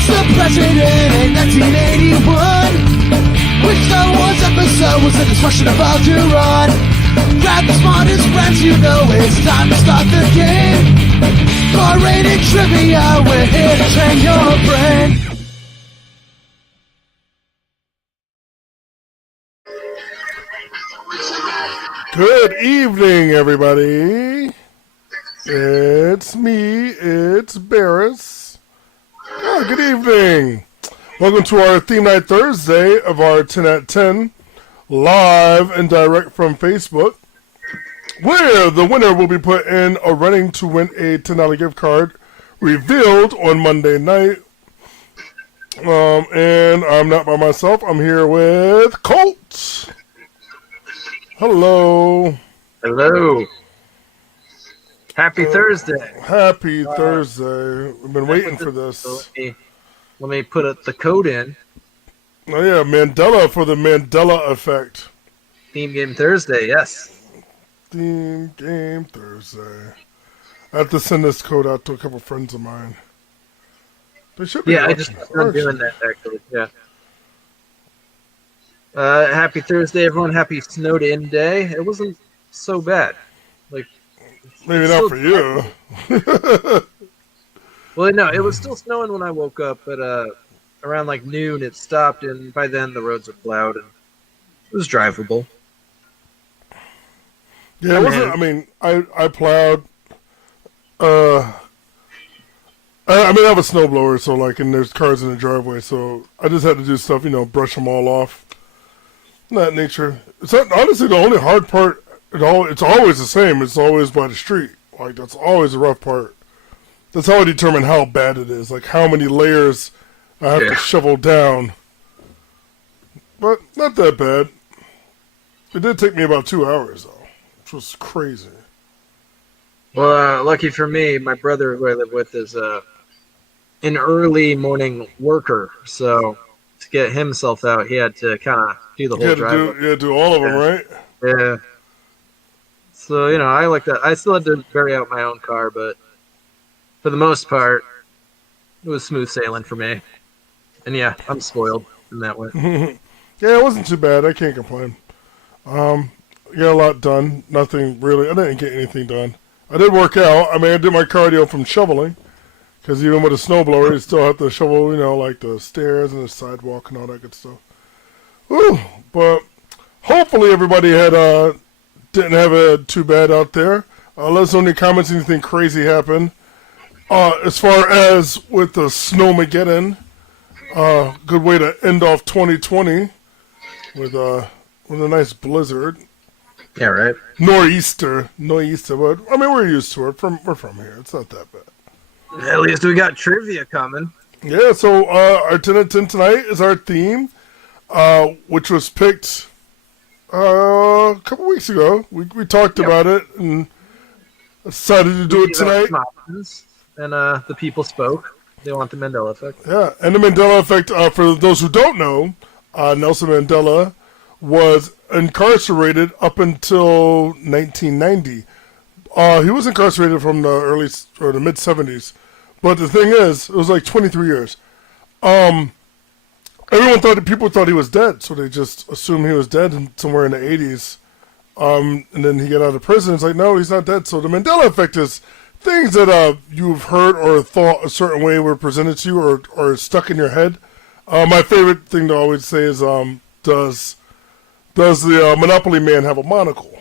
was the president in 1981. Which Star Wars episode was the destruction about to run? Grab the smartest friends, you know it's time to start the game. R-rated trivia, we're here to train your brain. Good evening, everybody. It's me, it's Barris. Oh, good evening. Welcome to our Theme Night Thursday of our 10 at 10, live and direct from Facebook, where the winner will be put in a running to win a $10 gift card revealed on Monday night. And I'm not by myself. I'm here with Colt. Hello. Hello. Happy Thursday. Happy Thursday. We've been waiting for this. Let me put the code in. Oh yeah, Mandela for the Mandela effect. Theme Game Thursday, yes. Theme Game Thursday. I have to send this code out to a couple friends of mine. They should be I just started doing that, actually. Yeah. Happy Thursday, everyone. Happy snowed-in day. It wasn't so bad. Maybe not for you. Well, no, it was still snowing when I woke up, but around noon it stopped, and by then the roads were plowed, and it was drivable. Yeah, it wasn't. I mean, I plowed. I have a snowblower, so and there's cars in the driveway, so I just had to do stuff, brush them all off. That nature. It's not, honestly the only hard part. It's always the same. It's always by the street. That's always the rough part. That's how I determine how bad it is. How many layers I have to shovel down. But not that bad. It did take me about 2 hours, though, which was crazy. Well, lucky for me, my brother, who I live with, is an early morning worker. So to get himself out, he had to kind of do the whole drive. You had to do all of them, right? Yeah. So, I like that. I still had to bury out my own car, but for the most part, it was smooth sailing for me. And yeah, I'm spoiled in that way. Yeah, it wasn't too bad. I can't complain. Got a lot done. Nothing really. I didn't get anything done. I did work out. I mean, I did my cardio from shoveling. Because even with a snowblower, you still have to shovel, the stairs and the sidewalk and all that good stuff. Ooh, but hopefully everybody didn't have it too bad out there. Let us know in the comments anything crazy happened. As far as with the Snowmageddon, good way to end off 2020 with a nice blizzard. Yeah, right. Nor'easter, but I mean we're used to it. We're from here. It's not that bad. At least we got trivia coming. Yeah. So our 10 at 10 tonight is our theme, which was picked a couple weeks ago. We talked about it and decided to do it tonight. And the people spoke. They want the Mandela effect. Yeah, and the Mandela effect, for those who don't know, Nelson Mandela was incarcerated up until 1990. He was incarcerated from the mid-70s. But the thing is, it was 23 years. People thought he was dead, so they just assumed he was dead somewhere in the 80s. And then he got out of prison. It's no, he's not dead. So the Mandela effect is things that you've heard or thought a certain way were presented to you or stuck in your head. My favorite thing to always say is, does the Monopoly man have a monocle?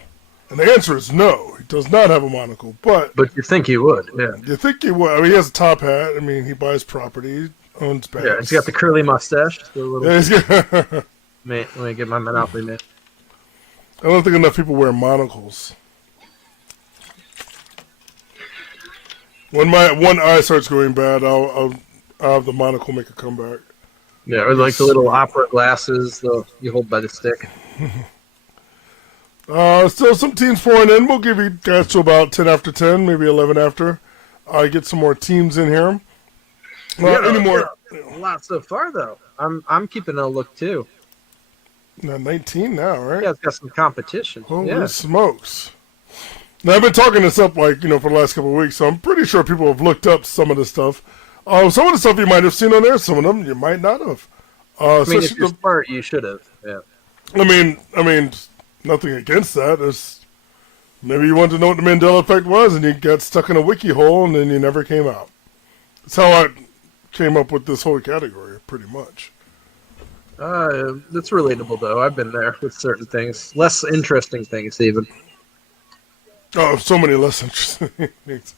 And the answer is no, he does not have a monocle. But you think he would, yeah. You think he would. I mean, he has a top hat. I mean, he buys property, owns banks. Yeah, he's got the curly mustache. Let me get my Monopoly man. I don't think enough people wear monocles. When my one eye starts going bad, I'll have the monocle make a comeback. Yeah, or the little opera glasses you hold by the stick. Still some teams pouring in. We'll give you guys to about 10 after 10, maybe 11 after. Get some more teams in here. A lot so far, though. I'm keeping a look, too. 19 now, right? Yeah, it's got some competition. Holy smokes. Now, I've been talking this up, for the last couple of weeks, so I'm pretty sure people have looked up some of this stuff. Some of the stuff you might have seen on there, some of them you might not have. I mean, if you're smart, you should have. Yeah. I mean, nothing against that. Maybe you wanted to know what the Mandela effect was, and you got stuck in a wiki hole, and then you never came out. That's how I came up with this whole category, pretty much. That's relatable, though. I've been there with certain things. Less interesting things, even. Oh, so many less interesting things.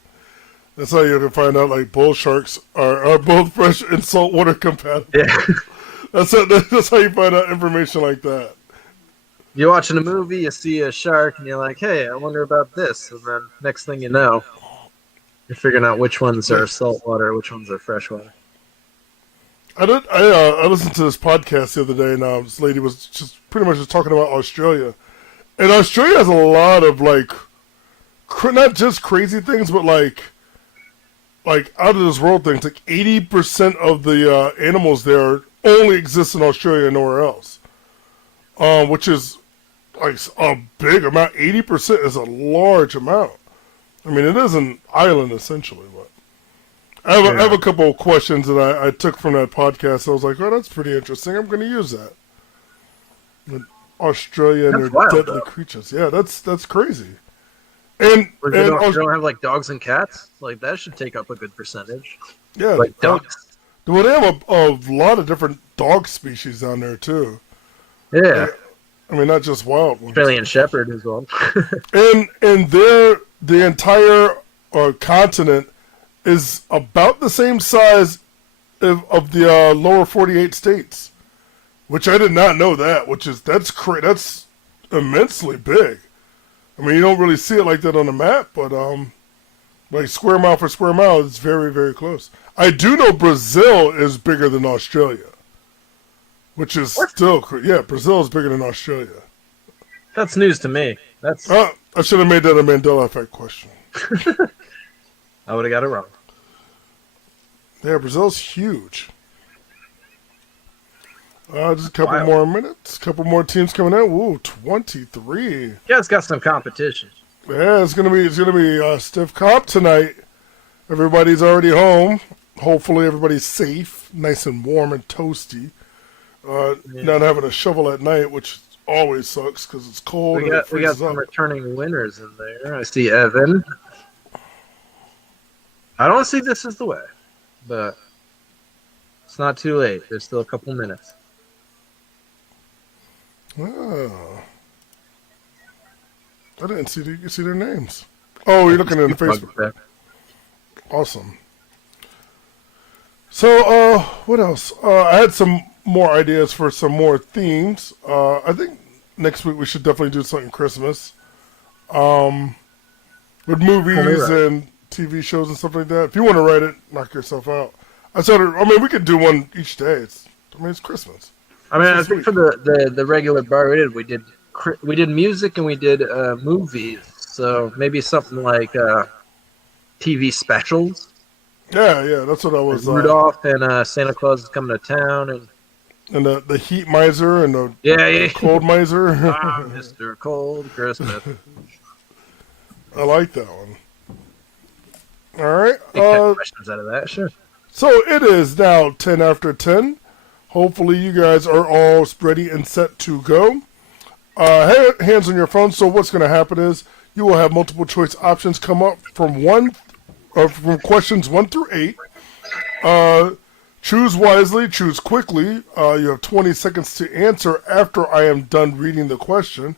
That's how you can find out, like, bull sharks are both fresh and saltwater compatible. Yeah. That's how you find out information like that. You're watching a movie, you see a shark, and you're like, hey, I wonder about this. And then next thing you know, you're figuring out which ones are saltwater, which ones are freshwater. I listened to this podcast the other day, and this lady was just pretty much just talking about Australia. And Australia has a lot of, like, not just crazy things, but, like out of this world things. Like, 80% of the animals there only exist in Australia and nowhere else. Which is, like, a big amount. 80% is a large amount. I mean, it is an island, essentially, but I have a couple of questions that I took from that podcast. I was like, oh, that's pretty interesting. I'm going to use that. Australia and their deadly creatures. Yeah, that's crazy. And you don't have, like, dogs and cats? Like, that should take up a good percentage. Yeah. Like, dogs. Well, they have a lot of different dog species down there, too. Yeah. I mean, not just wild ones. Australian Shepherd as well. and the entire continent is about the same size of the lower 48 states, which I did not know that. That's immensely big. I mean, you don't really see it like that on the map, but like square mile for square mile, it's very, very close. I do know Brazil is bigger than Australia, which is still Brazil is bigger than Australia. That's news to me. I should have made that a Mandela effect question. I would have got it wrong. Yeah, Brazil's huge. Just a couple more minutes. A couple more teams coming in. Ooh, 23. Yeah, it's got some competition. Yeah, it's gonna be a stiff comp tonight. Everybody's already home. Hopefully, everybody's safe, nice and warm and toasty. Not having a shovel at night, which always sucks because it's cold. We got some returning winners in there. I see Evan. I don't see this as the way, but it's not too late. There's still a couple minutes. Oh. I didn't see their names. Oh, you're looking at the Facebook. Awesome. So, what else? I had some more ideas for some more themes. I think next week we should definitely do something Christmas. With movies and TV shows and stuff like that. If you want to write it, knock yourself out. We could do one each day. It's Christmas. I think for the regular bar we did music and we did movies. So maybe something like TV specials. Yeah, that's what I was. Rudolph and Santa Claus is coming to town, and the heat miser and the cold miser. Mr. Cold Christmas. I like that one. All right. Questions out of that, sure. So it is now 10 after 10. Hopefully you guys are all ready and set to go. Hands on your phone. So what's going to happen is you will have multiple choice options come up from questions 1 through 8. Choose wisely, choose quickly. You have 20 seconds to answer after I am done reading the question.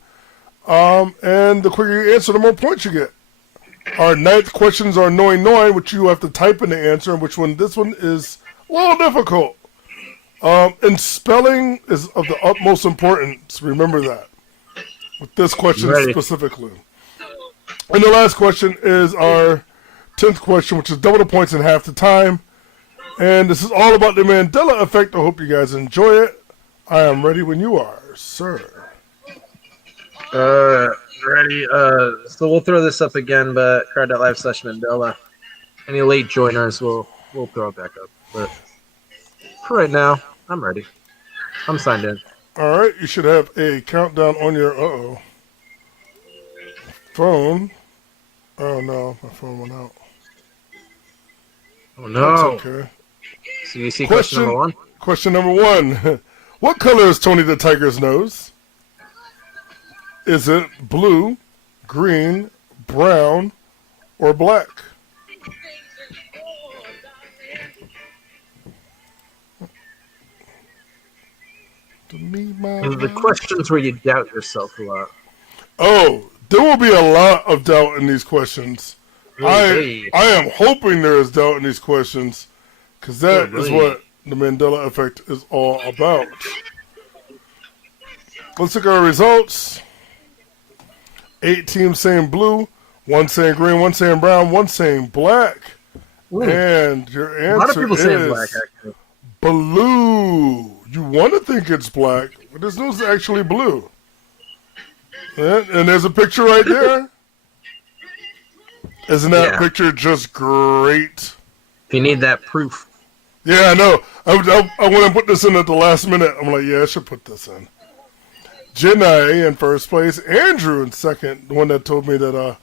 And the quicker you answer, the more points you get. Our 9th questions are knowing, which you have to type in the answer, and this one is a little difficult. And spelling is of the utmost importance. Remember that. With this question specifically. And the last question is our 10th question, which is double the points in half the time. And this is all about the Mandela effect. I hope you guys enjoy it. I am ready when you are, sir. Ready. So we'll throw this up again, but crowd.live/Mandela. Any late joiners, we'll throw it back up. But for right now, I'm ready. I'm signed in. All right. You should have a countdown on your phone. Oh, no. My phone went out. Oh, no. That's okay. So you see question number one? Question number one. What color is Tony the Tiger's nose? Is it blue, green, brown, or black? The questions where you doubt yourself a lot. Oh, there will be a lot of doubt in these questions. Really? I am hoping there is doubt in these questions, because that is what the Mandela effect is all about. Let's look at our results. 8 teams saying blue, 1 saying green, 1 saying brown, 1 saying black. Ooh. And your answer a lot of people saying black, actually. Blue. You want to think it's black, but this is actually blue. And there's a picture right there. Isn't that picture just great? If you need that proof. Yeah, I know. I want to put this in at the last minute. I'm like, yeah, I should put this in. Jenai in first place. Andrew in second, the one that told me that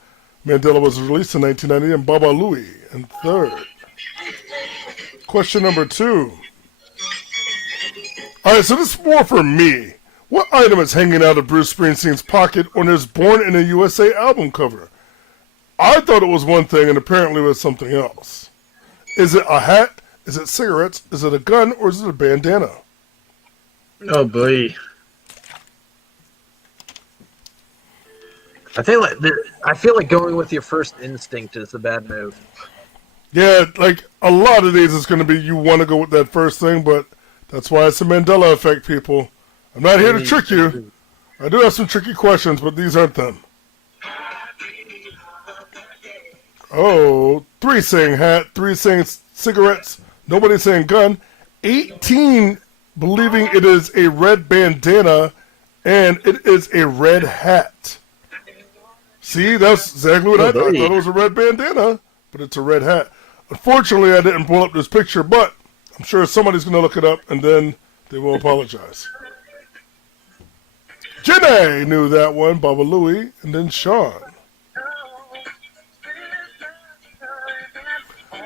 Mandela was released in 1990. And Baba Louie in third. Question number 2. All right, so this is more for me. What item is hanging out of Bruce Springsteen's pocket on his Born in the USA album cover? I thought it was one thing, and apparently it was something else. Is it a hat? Is it cigarettes? Is it a gun? Or is it a bandana? Oh, boy. I feel like going with your first instinct is a bad move. Yeah, like a lot of these is going to be you want to go with that first thing, but that's why it's a Mandela effect, people. I'm not here to trick you. I do have some tricky questions, but these aren't them. Oh, 3 saying hat, 3 saying cigarettes, nobody saying gun, 18 believing it is a red bandana, and it is a red hat. See, that's exactly what I thought. I thought it was a red bandana, but it's a red hat. Unfortunately, I didn't pull up this picture, but I'm sure somebody's going to look it up, and then they will apologize. Jenny knew that one, Baba Louie, and then Sean.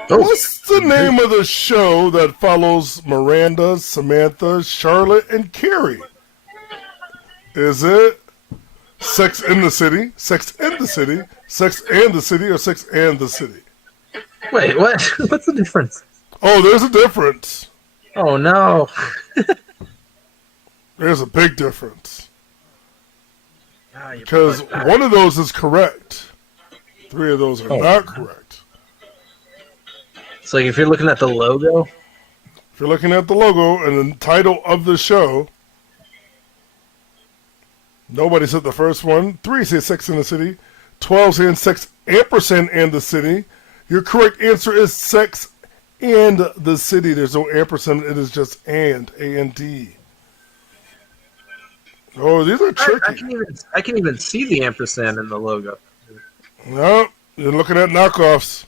What's the name of the show that follows Miranda, Samantha, Charlotte, and Carrie? Is it Sex in the City, Sex in the City, Sex and the City, or Sex and the City? Wait, what? What's the difference? Oh, there's a difference. Oh, no. There's a big difference. Because one of those is correct. 3 of those are not correct. So if you're looking at the logo? If you're looking at the logo and the title of the show, nobody said the first one. 3 say Sex in the City. 12 saying Sex ampersand and the City. Your correct answer is Sex and the City. There's no ampersand. It is just and. A-N-D. Oh, these are tricky. I can even see the ampersand in the logo. No, you're looking at knockoffs.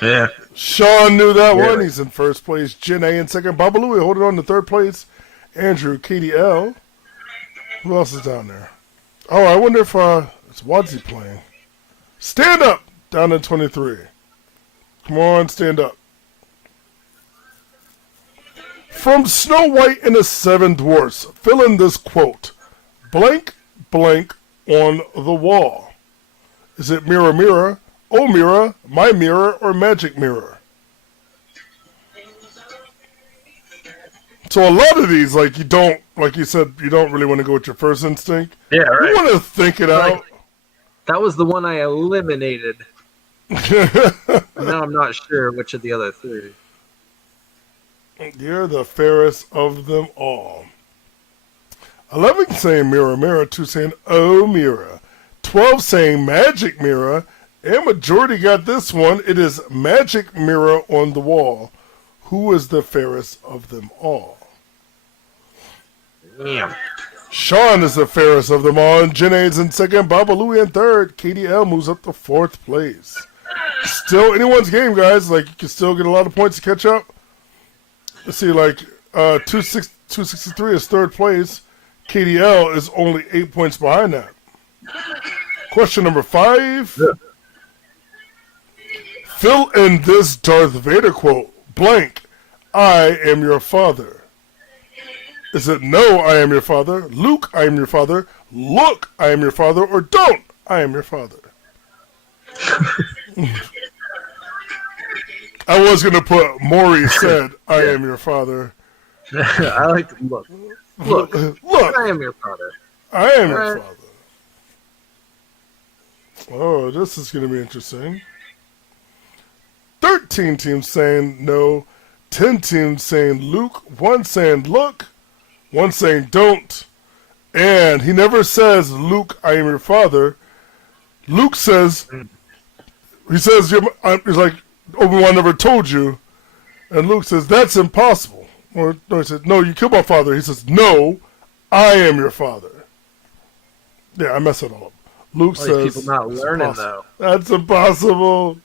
Yeah. Sean knew that one. He's in first place. Jen A in second. Baba Louie holding on to third place. Andrew, Katie L. Who else is down there? Oh, I wonder if it's Wadsey playing. Stand up down in 23. Come on, stand up. From Snow White and the 7 Dwarfs, fill in this quote. Blank, blank on the wall. Is it mirror, mirror? Oh, mirror, my mirror, or magic mirror? So a lot of these, like you said, you don't really want to go with your first instinct. Yeah, right. You want to think it out. That was the one I eliminated. Now I'm not sure which of the other 3. You're the fairest of them all. 11 saying mirror, mirror. 2 saying oh, mirror. 12 saying magic mirror. And majority got this one. It is magic mirror on the wall. Who is the fairest of them all? Yeah. Sean is the fairest of them all. And Jenna's in second. Baba Louie in third. Katie L moves up to 4th place. Still anyone's game, guys. Like, you can still get a lot of points to catch up. Let's see, like, 263 is 3rd place. Katie L is only 8 points behind that. Question number 5. Yeah. Fill in this Darth Vader quote. blank, I am your father? Is it no, I am your father, Luke, I am your father, look, I am your father, or don't, I am your father? I was going to put Maury said, I am your father. I like to look. Look, I am your father. I am your father. Oh, this is going to be interesting. 13 teams saying no, 10 teams saying Luke, 1 saying look, 1 saying don't, and he never says, Luke, I am your father. Luke says, he's like, Obi-Wan never told you, and Luke says, that's impossible. Or no, he said, no, you killed my father. He says, no, I am your father. Yeah, I mess it all up. Luke says, people not learning, though. That's impossible.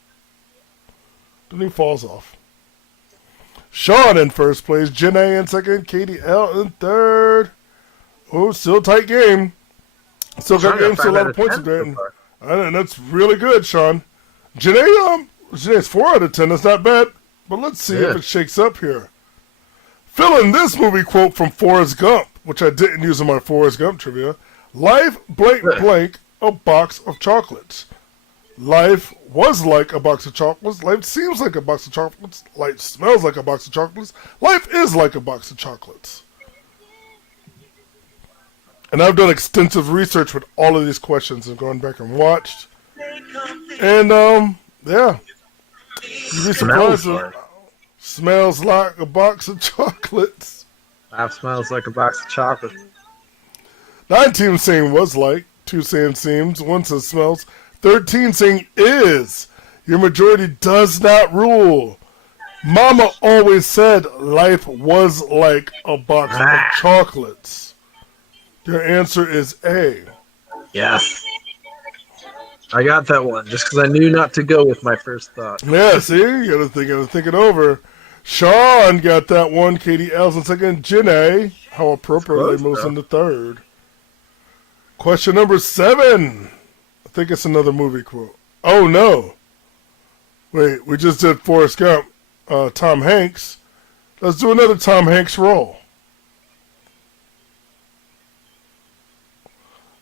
Then he falls off. Sean in first place, Janae in second, Katie L in third. Oh, still tight game. Still got game, still a lot of points there. And that's really good, Sean. Janae's 4 out of 10. That's not bad. But let's see if it shakes up here. Fill in this movie quote from Forrest Gump, which I didn't use in my Forrest Gump trivia. Life, blank, blank, a box of chocolates. Life was like a box of chocolates. Life seems like a box of chocolates. Life smells like a box of chocolates. Life is like a box of chocolates. And I've done extensive research with all of these questions and gone back and watched. And, yeah. You'd be surprised. Smells like a box of chocolates. Life smells like a box of chocolates. 9 teams saying was like. 2 saying seems. 1 says smells. 13 saying is. Your majority does not rule. Mama always said life was like a box of chocolates. Your answer is A. Yes. I got that one just because I knew not to go with my first thought. Yeah, see? You gotta think it over. Sean got that one. Katie L's in second. Janae, how appropriately, moves into third. Question number 7. I think it's another movie quote. Oh, no. Wait, we just did Forrest Gump, Tom Hanks. Let's do another Tom Hanks role.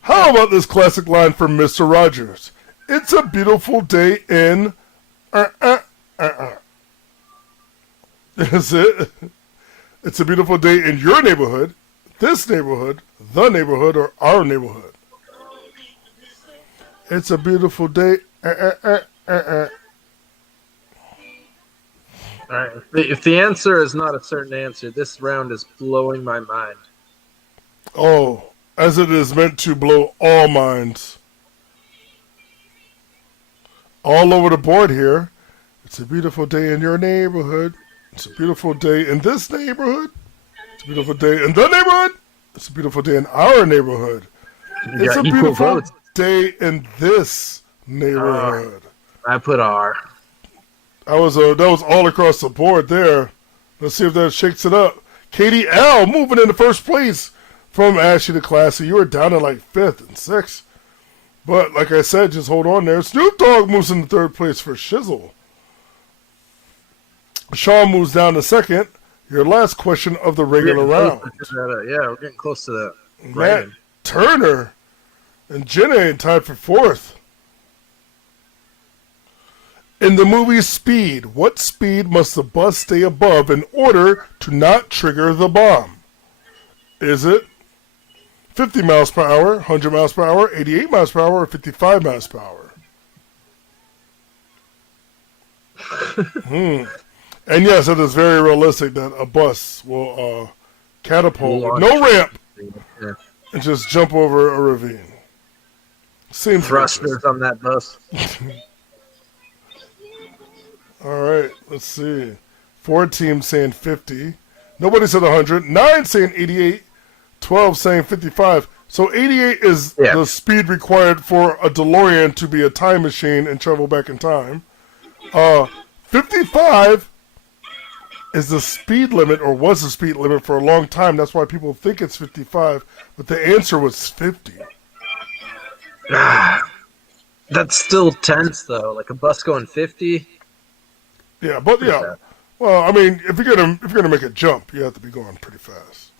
How about this classic line from Mr. Rogers? It's a beautiful day in... Is it? It's a beautiful day in your neighborhood, this neighborhood, the neighborhood, or our neighborhood. It's a beautiful day. All right. If the answer is not a certain answer, this round is blowing my mind. Oh, as it is meant to blow all minds. All over the board here. It's a beautiful day in your neighborhood. It's a beautiful day in this neighborhood. It's a beautiful day in the neighborhood. It's a beautiful day in our neighborhood. It's a beautiful day in this neighborhood. I put R. That was all across the board there. Let's see if that shakes it up. Katie L moving into first place from Ashley to Classy. You were down in like 5th and 6th. But like I said, just hold on there. Snoop Dogg moves into 3rd place for Shizzle. Sean moves down to 2nd. Your last question of the regular round. Yeah, we're getting close to that. Matt Turner and Jenna tied for 4th. In the movie Speed, what speed must the bus stay above in order to not trigger the bomb? Is it 50 miles per hour, 100 miles per hour, 88 miles per hour, or 55 miles per hour? And yes, it is very realistic that a bus will catapult with no ramp and just jump over a ravine. Seems thrusters on that bus. All right, let's see. 4 teams saying 50. Nobody said 100. 9 saying 88. 12 saying 55. So 88 is the speed required for a DeLorean to be a time machine and travel back in time. 55 is the speed limit, or was the speed limit for a long time. That's why people think it's 55, but the answer was 50. That's still tense, though. Like a bus going 50. Yeah, but Well, I mean, if you're gonna make a jump, you have to be going pretty fast.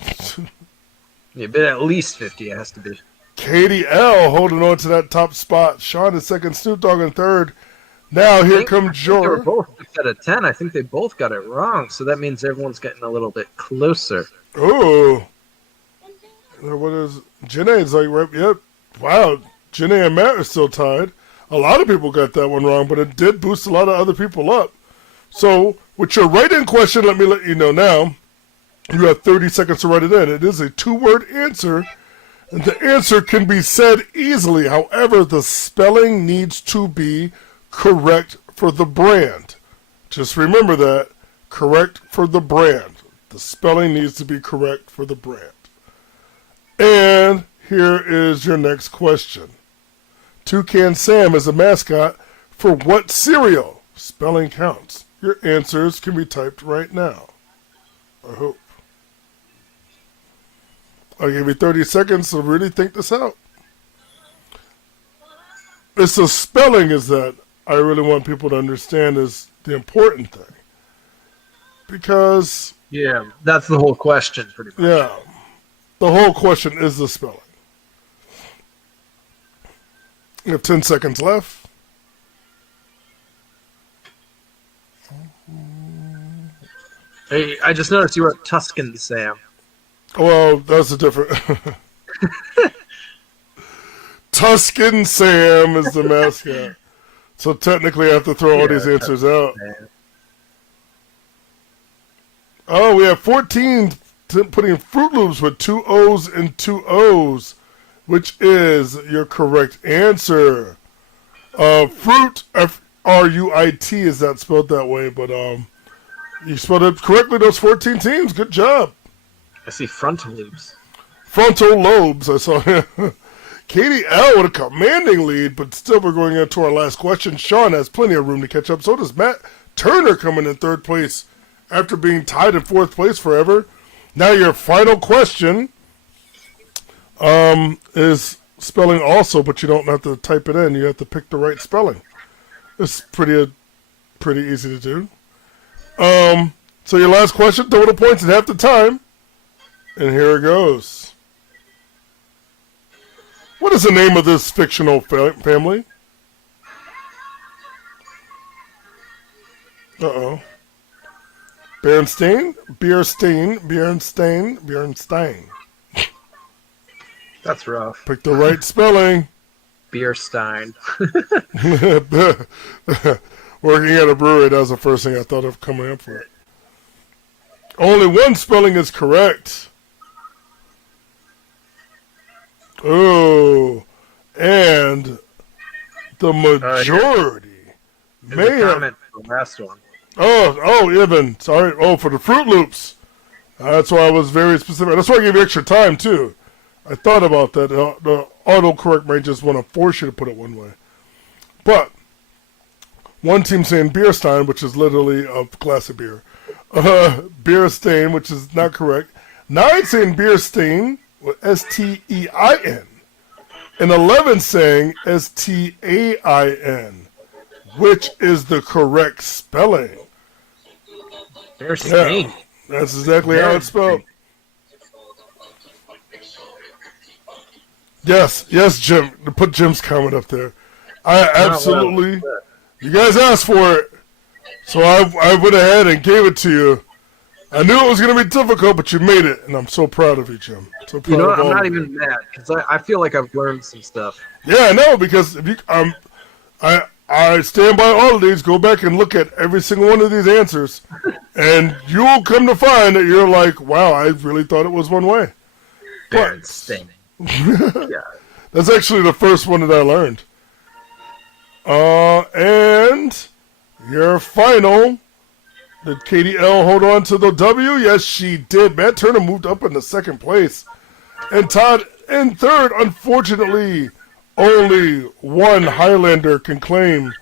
Yeah, but at least 50 it has to be. Katie L holding on to that top spot. Sean is second. Snoop Dogg in third. Now here comes George. They were both 6 out of 10. I think they both got it wrong, so that means everyone's getting a little bit closer. Oh, what is Janae's like? Right? Yep. Wow, Janae and Matt are still tied. A lot of people got that one wrong, but it did boost a lot of other people up. So, with your write-in question, let me let you know now. You have 30 seconds to write it in. It is a 2-word answer, and the answer can be said easily. However, the spelling needs to be correct for the brand. Just remember that. Correct for the brand. The spelling needs to be correct for the brand. And here is your next question. Tuscan Sam is a mascot for what cereal? Spelling counts. Your answers can be typed right now. I hope. I'll give you 30 seconds to really think this out. It's the spelling is that I really want people to understand is the important thing. Because... yeah, that's the whole question, pretty much. yeah. The whole question is the spelling. You have 10 seconds left. Hey, I just noticed you wrote Tuscan Sam. Well, that's a different... Tuscan Sam is the mascot. So technically I have to throw all these answers out. Oh, we have 14 putting Fruit Loops with 2 O's and 2 O's, which is your correct answer. Fruit, F-R-U-I-T, is not spelled that way, but you spelled it correctly, those 14 teams. Good job. I see frontal lobes. Frontal lobes, I saw. Katie L with a commanding lead, but still we're going into our last question. Sean has plenty of room to catch up. So does Matt Turner coming in third place after being tied in fourth place forever. Now your final question is spelling also, but you don't have to type it in. You have to pick the right spelling. It's pretty easy to do. So your last question, total points at half the time. And here it goes. What is the name of this fictional family? Uh-oh. Bernstein? Bernstein. That's rough. Pick the right spelling. Bierstein. Working at a brewery, that was the first thing I thought of coming up with. Only one spelling is correct. Oh, and the majority may have... comment for the last one. Oh, Evan, sorry. Oh, for the Fruit Loops. That's why I was very specific. That's why I gave you extra time, too. I thought about that. The autocorrect may just want to force you to put it one way. But one team saying Bierstein, which is literally a glass of beer. Bierstein, which is not correct. 9 saying Bierstein with S-T-E-I-N. And 11 saying S-T-A-I-N. Which is the correct spelling? Bierstein. Yeah, that's exactly how it's spelled. Yes, Jim. Put Jim's comment up there. I absolutely... You guys asked for it. So I went ahead and gave it to you. I knew it was going to be difficult, but you made it. And I'm so proud of you, Jim. So proud you know of what? I'm all not of you. even mad, because I feel like I've learned some stuff. Yeah, I know, because if you... I stand by all of these. Go back and look at every single one of these answers. And you'll come to find that you're like, wow, I really thought it was one way. Bernstein. Yeah. That's actually the first one that I learned. And your final. Did Katie L hold on to the W? Yes, she did. Matt Turner moved up into second place. And Todd in third. Unfortunately, only one Highlander can claim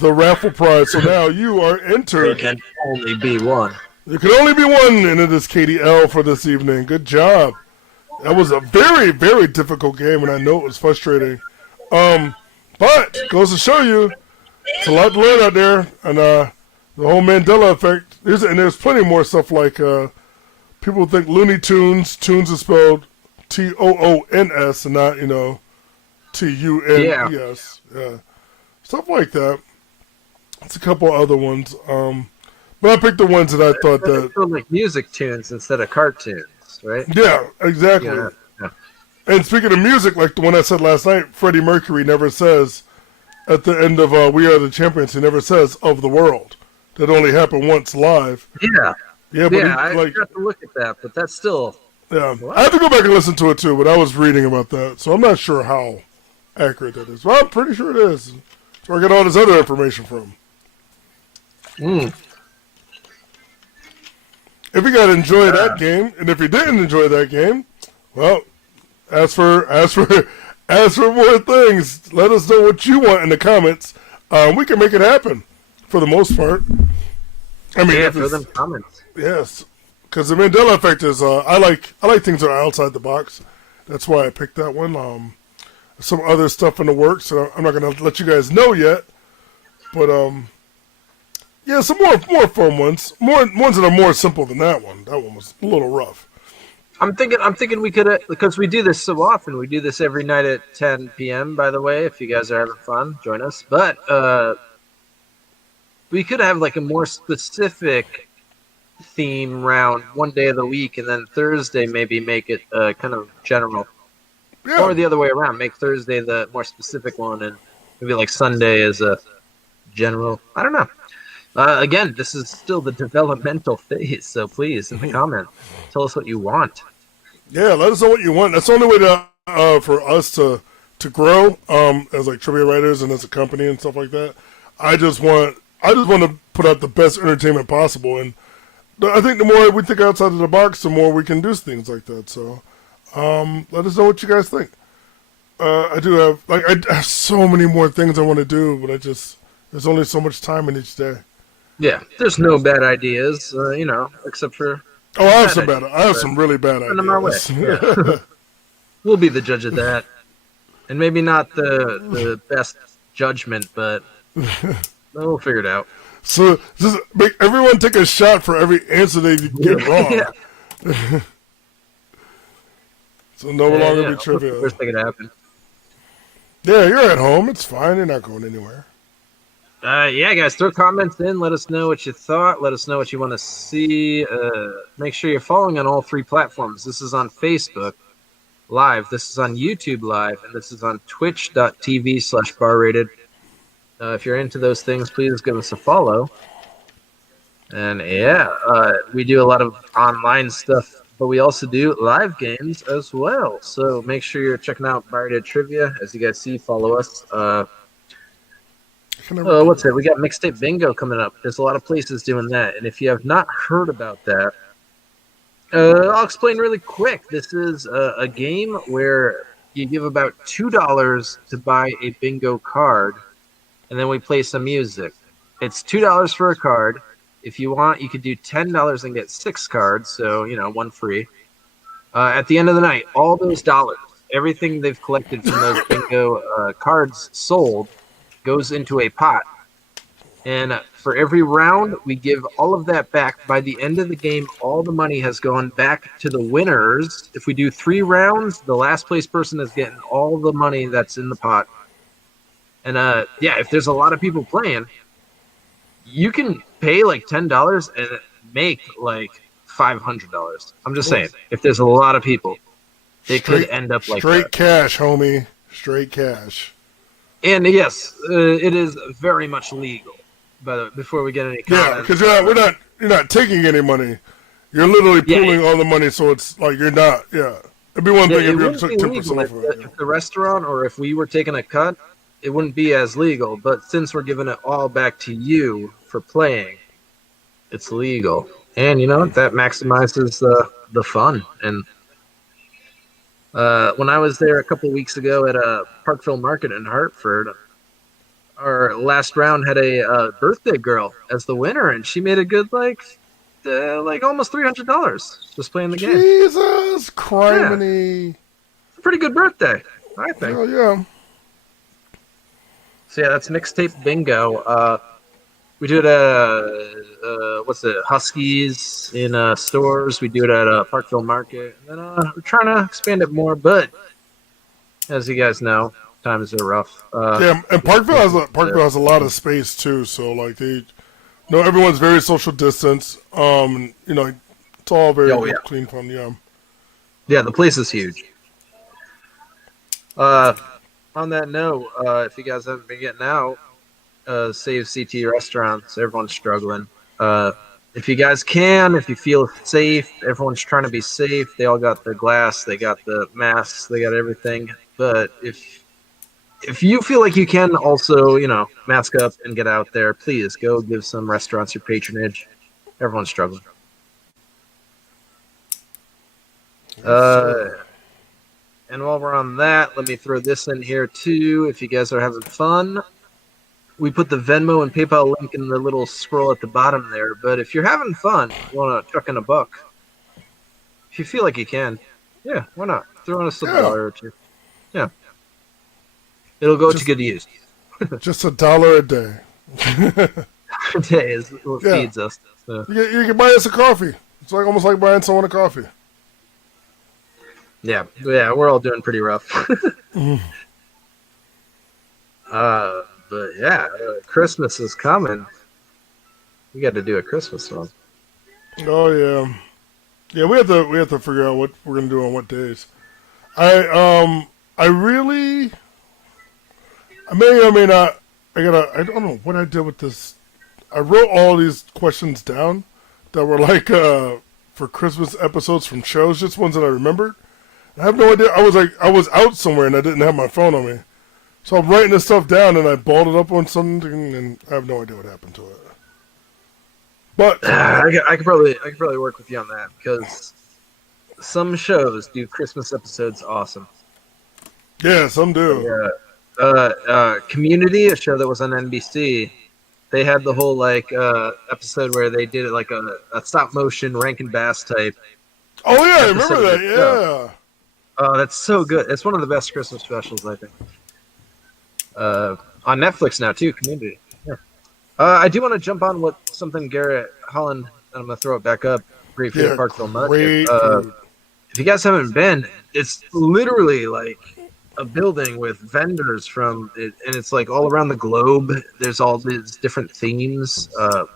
the raffle prize. So now you are entered. There can only be one. There can only be one, and it is Katie L for this evening. Good job. That was a very, very difficult game, and I know it was frustrating. But goes to show you, it's a lot to learn out there. And The whole Mandela effect. And there's plenty more stuff like people think Looney Tunes. Tunes is spelled Toons and not Tunes. Yeah. Stuff like that. It's a couple other ones. But I picked the ones that I thought that like music tunes instead of cartoons, right? Yeah, exactly. Yeah. And speaking of music, like the one I said last night, Freddie Mercury never says at the end of We Are the Champions, he never says "of the world." That only happened once live. Yeah. Yeah, but I got to look at that, but that's still. Yeah, what? I have to go back and listen to it too. But I was reading about that, so I'm not sure how accurate that is. Well, I'm pretty sure it is. That's where I get all this other information from. If you got to enjoy that game, and if you didn't enjoy that game, well, as for more things, let us know what you want in the comments. We can make it happen for the most part. I mean, throw them comments. Yes, because the Mandela effect is. I like things that are outside the box. That's why I picked that one. Some other stuff in the works. So I'm not going to let you guys know yet, but yeah, some more fun ones. More ones that are more simple than that one. That one was a little rough. I'm thinking we could, because we do this so often. We do this every night at 10 p.m. By the way, if you guys are having fun, join us. But we could have like a more specific theme round one day of the week, and then Thursday maybe make it kind of general, or the other way around. Make Thursday the more specific one, and maybe like Sunday is a general. I don't know. Again, this is still the developmental phase, so please, in the comments, tell us what you want. Yeah, let us know what you want. That's the only way to for us to grow as like trivia writers and as a company and stuff like that. I just want to put out the best entertainment possible, and I think the more we think outside of the box, the more we can do things like that. So, let us know what you guys think. I have so many more things I want to do, but there's only so much time in each day. Yeah, there's no bad ideas, except for. Oh, I have some really bad ideas. Send them our way. Yeah. We'll be the judge of that, and maybe not the best judgment, but we'll figure it out. So just make everyone take a shot for every answer they get wrong. Yeah. So no longer be trivia. First thing that happened. Yeah, you're at home. It's fine. You're not going anywhere. Yeah, guys, throw comments in. Let us know what you thought. Let us know what you want to see. Make sure you're following on all three platforms. This is on Facebook Live. This is on YouTube Live. And this is on twitch.tv/barrated. If you're into those things, please give us a follow. And we do a lot of online stuff, but we also do live games as well. So make sure you're checking out Barrated Trivia. As you guys see, follow us. What's it? We got Mixtape Bingo coming up. There's a lot of places doing that. And if you have not heard about that, I'll explain really quick. This is a game where you give about $2 to buy a bingo card, and then we play some music. It's $2 for a card. If you want, you could do $10 and get 6 cards, so, one free. At the end of the night, all those dollars, everything they've collected from those bingo cards sold, goes into a pot. And for every round, we give all of that back. By the end of the game, all the money has gone back to the winners. If we do 3 rounds, the last place person is getting all the money that's in the pot. And if there's a lot of people playing, you can pay like $10 and make like $500. I'm just saying, if there's a lot of people, they could end up like straight cash, homie. Straight cash. And yes, it is very much legal. But before we get any comments, because you're not taking any money. You're literally pooling all the money, so it's like you're not. Yeah, it'd be one thing if you took 10% off of it. If the restaurant or if we were taking a cut, it wouldn't be as legal. But since we're giving it all back to you for playing, it's legal. And that maximizes the fun. And when I was there a couple of weeks ago at a Parkville Market in Hartford, our last round had a birthday girl as the winner, and she made a good like almost $300 just playing the game. Jesus criminy! Yeah. Pretty good birthday, I think. Oh yeah. So yeah, that's Mixtape Bingo. We do it at Huskies in stores. We do it at Parkville Market. And then we're trying to expand it more, but as you guys know, times are rough. Yeah, and Parkville has a lot of space too. So like everyone's very social distance. It's all very clean from the. Yeah, the place is huge. On that note, if you guys haven't been getting out, save CT restaurants. Everyone's struggling. If you guys can, if you feel safe, everyone's trying to be safe. They all got their glass, they got the masks, they got everything. But if you feel like you can also, mask up and get out there, please go give some restaurants your patronage. Everyone's struggling. And while we're on that, let me throw this in here too. If you guys are having fun, we put the Venmo and PayPal link in the little scroll at the bottom there. But if you're having fun, you want to chuck in $1. If you feel like you can, yeah, why not? Throw in a $1 or two. Yeah. It'll go to good use. Just $1 a day. A day is what feeds us. So. You can buy us a coffee. It's almost like buying someone a coffee. Yeah, we're all doing pretty rough. But yeah, Christmas is coming. We got to do a Christmas one. Oh yeah, we have to figure out what we're gonna do on what days. I may or may not. I don't know what I did with this. I wrote all these questions down that were like for Christmas episodes from shows, just ones that I remembered. I have no idea. I was out somewhere and I didn't have my phone on me, so I'm writing this stuff down and I balled it up on something and I have no idea what happened to it. But I could probably work with you on that because some shows do Christmas episodes awesome. Yeah, some do. Community, a show that was on NBC, they had the whole episode where they did it like a stop motion Rankin Bass type. Oh yeah, I remember that. Yeah. Oh, that's so good. It's one of the best Christmas specials, I think. On Netflix now too, Community. Yeah. I do want to jump on something Garrett Holland, and I'm gonna throw it back up. Great food at Parkville Market. If you guys haven't been, it's literally like a building with vendors from it, and it's like all around the globe. There's all these different themes.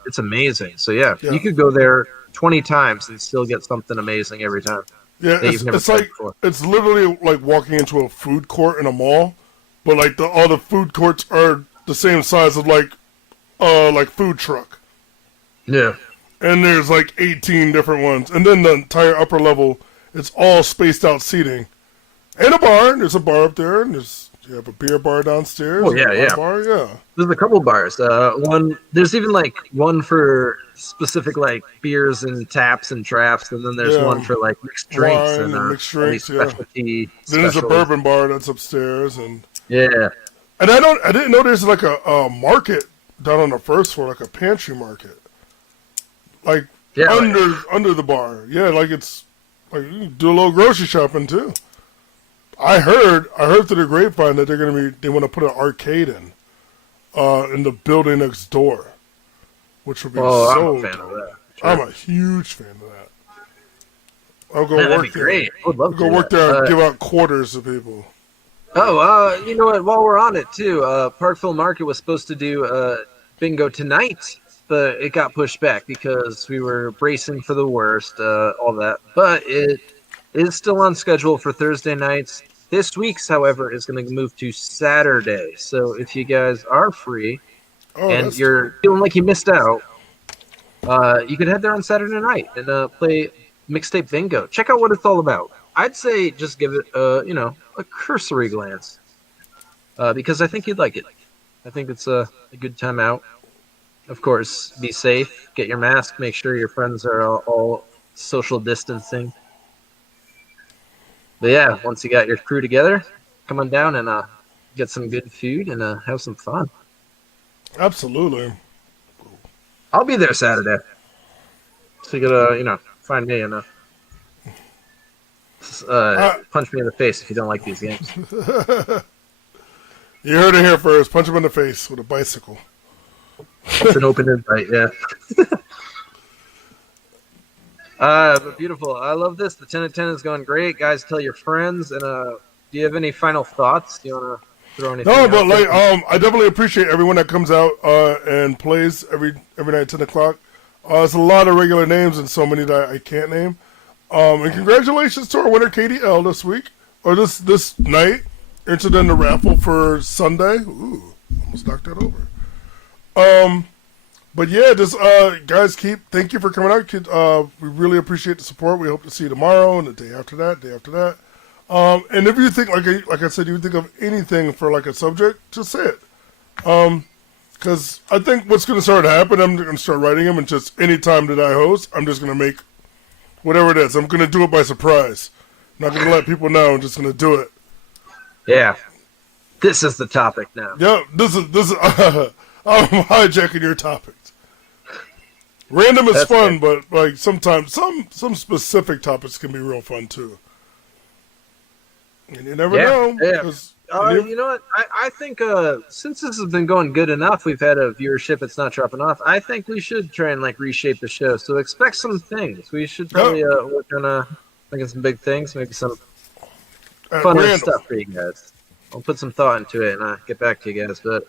It's amazing. So yeah, you could go there 20 times and still get something amazing every time. Yeah, it's literally like walking into a food court in a mall, but like all the food courts are the same size of like food truck. Yeah. And there's like 18 different ones, and then the entire upper level, it's all spaced out seating, and a bar. There's a bar up there, and you have a beer bar downstairs. Oh yeah. Bar, yeah. There's a couple bars. There's even like one for specific like beers and taps and drafts, and then there's one for like mixed drinks and mixed drinks. Specialty. Then there's a bourbon bar that's upstairs, and And I didn't know there's like a market down on the first floor, like a pantry market, like under the bar. Yeah, like it's like you can do a little grocery shopping too. I heard through the grapevine that they want to put an arcade in the building next door, which would be so. I'm a fan of that. Sure. I'm a huge fan of that. I'll go that'd work be there. great. I would love to go work there and give out quarters to people. Oh, you know what? While we're on it too, Parkville Market was supposed to do bingo tonight, but it got pushed back because we were bracing for the worst, all that. But it is still on schedule for Thursday nights. This week's, however, is going to move to Saturday. So if you guys are free and you're feeling like you missed out, you could head there on Saturday night and play mixtape bingo. Check out what it's all about. I'd say just give it, a cursory glance because I think you'd like it. I think it's a good time out. Of course, be safe. Get your mask. Make sure your friends are all social distancing. But yeah, once you got your crew together, come on down and get some good food and have some fun. Absolutely. I'll be there Saturday. So you gotta, find me and punch me in the face if you don't like these games. You heard it here first. Punch him in the face with a bicycle. It's an open invite, yeah. But beautiful. I love this. The 10 of 10 is going great. Guys, tell your friends. And do you have any final thoughts? Do you want to throw anything No, out but there? I definitely appreciate everyone that comes out and plays every night at 10 o'clock. It's a lot of regular names and so many that I can't name. And congratulations to our winner, Katie L, this week. Or this night. Entered in the raffle for Sunday. Ooh, almost knocked that over. But yeah, just guys, thank you for coming out. We really appreciate the support. We hope to see you tomorrow and the day after that. And if you think, like I said, you think of anything for like a subject, just say it. Because I think what's going to start to happen, I'm going to start writing them, and just any time that I host, I'm just going to make whatever it is. I'm going to do it by surprise. I'm not going to let people know. I'm just going to do it. Yeah. This is the topic now. Yeah, this is I'm hijacking your topics. Random is fun, but like sometimes some specific topics can be real fun too. And you never know. Yeah. You know what? I think since this has been going good enough, we've had a viewership. It's not dropping off. I think we should try and like reshape the show. So expect some things. We should probably work on making some big things, maybe some fun stuff for you guys. I'll put some thought into it and get back to you guys. But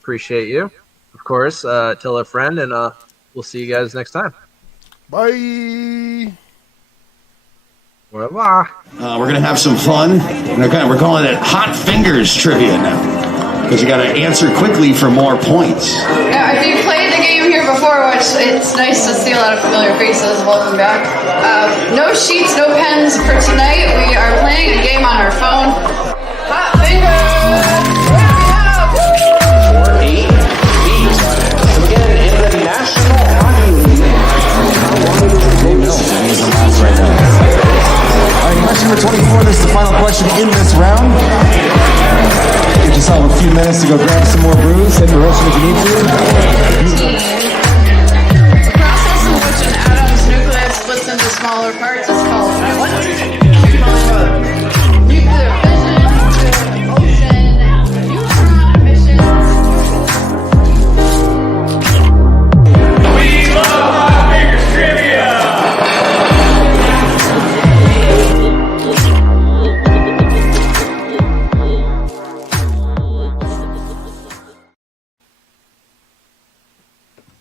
appreciate you, of course. Tell a friend, and we'll see you guys next time. Bye. Voila. We're going to have some fun. We're calling it Hot Fingers Trivia now. Because you got to answer quickly for more points. Now, if you played the game here before, which it's nice to see a lot of familiar faces, welcome back. No sheets, no pens for tonight. We are playing a game on our phone. Hot Fingers! Question number 24, this is the final question in this round. Give yourself a few minutes to go grab